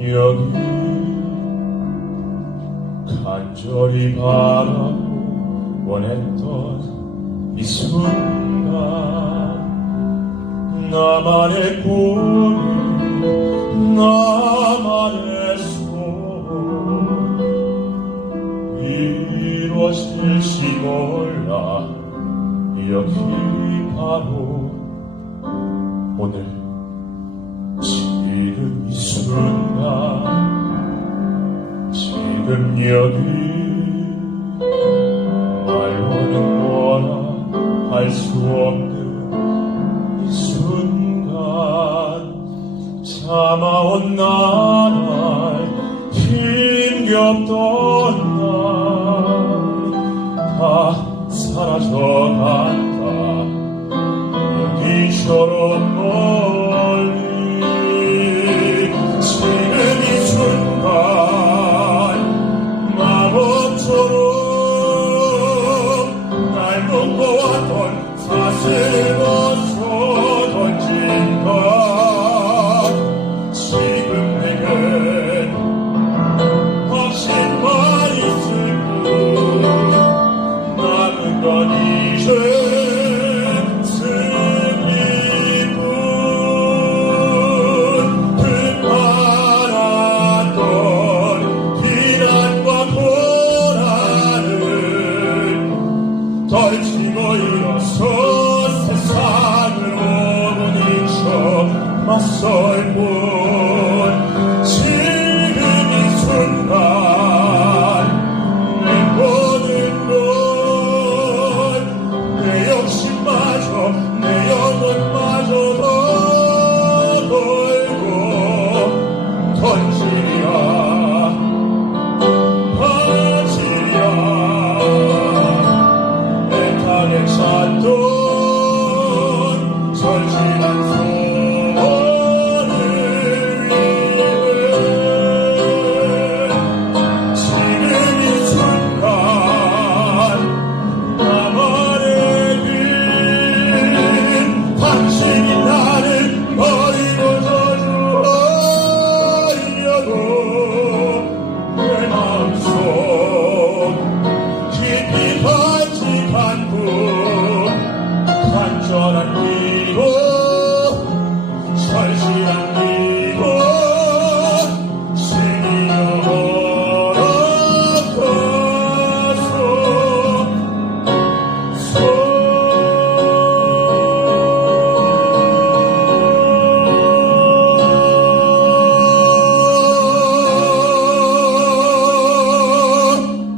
여기 간절히 바라고 원했던 이 순간 나만의 꿈이 나만의 소원 이루어질지 몰라 여기 바로 오늘 지금 여기 말로는 뭐라 할 수 없는 이 순간. 참아온 나날 힘겹던 날다 사라져간다. 여기처럼 멀 Mas soi é por.